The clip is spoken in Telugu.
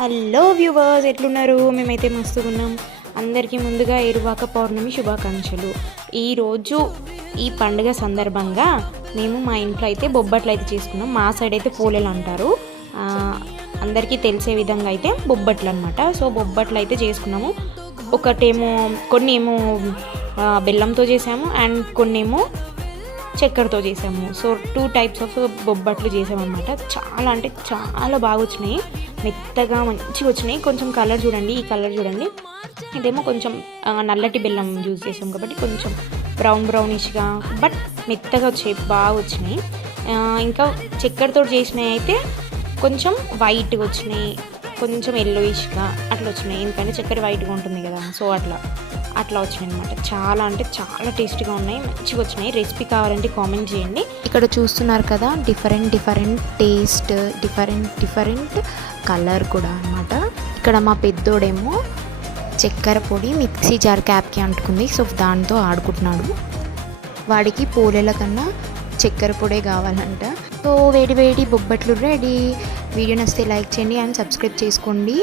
హలో వ్యూవర్స్, ఎట్లున్నారు? మేమైతే మస్తుగున్నాం. అందరికీ ముందుగా ఏరువాక పౌర్ణమి శుభాకాంక్షలు. ఈరోజు ఈ పండుగ సందర్భంగా మేము మా ఇంట్లో అయితే బొబ్బట్లు అయితే చేసుకున్నాం. మా సైడ్ అయితే పోలేలు అంటారు. అందరికీ తెలిసే విధంగా అయితే బొబ్బట్లు అనమాట. సో బొబ్బట్లు అయితే చేసుకున్నాము. కొన్ని ఏమో బెల్లంతో చేసాము అండ్ కొన్ని ఏమో చక్కెరతో చేసాము. సో 2 టైప్స్ ఆఫ్ బొబ్బట్లు చేసామన్నమాట. చాలా అంటే చాలా బాగా వచ్చినాయి, మెత్తగా మంచిగా వచ్చినాయి. కొంచెం కలర్ చూడండి, ఈ కలర్ చూడండి. ఇదేమో కొంచెం నల్లటి బెల్లం యూజ్ చేసాం కాబట్టి కొంచెం బ్రౌనిష్గా బట్ మెత్తగా వచ్చాయి, బాగా వచ్చినాయి. ఇంకా చక్కెరతో చేసినవి అయితే కొంచెం వైట్గా వచ్చినాయి, కొంచెం ఎల్లోయిష్గా అట్లా వచ్చినాయి. ఎందుకంటే చక్కెర వైట్గా ఉంటుంది కదా, సో అట్లా వచ్చినాయి అనమాట. చాలా అంటే చాలా టేస్టీగా ఉన్నాయి, మంచిగా వచ్చినాయి. రెసిపీ కావాలంటే కామెంట్ చేయండి. ఇక్కడ చూస్తున్నారు కదా, డిఫరెంట్ టేస్ట్, డిఫరెంట్ కలర్ కూడా అనమాట. ఇక్కడ మా పెద్దోడేమో చక్కెర పొడి మిక్సీ జార్ క్యాప్కి అంటుకుంది, సో దాంతో ఆడుకుంటున్నాడు. వాడికి పోలేల కన్నా చక్కెర పొడే కావాలంట. సో వేడి బొబ్బట్లు రెడీ. వీడియో నచ్చితే లైక్ చేయండి అండ్ సబ్స్క్రైబ్ చేసుకోండి.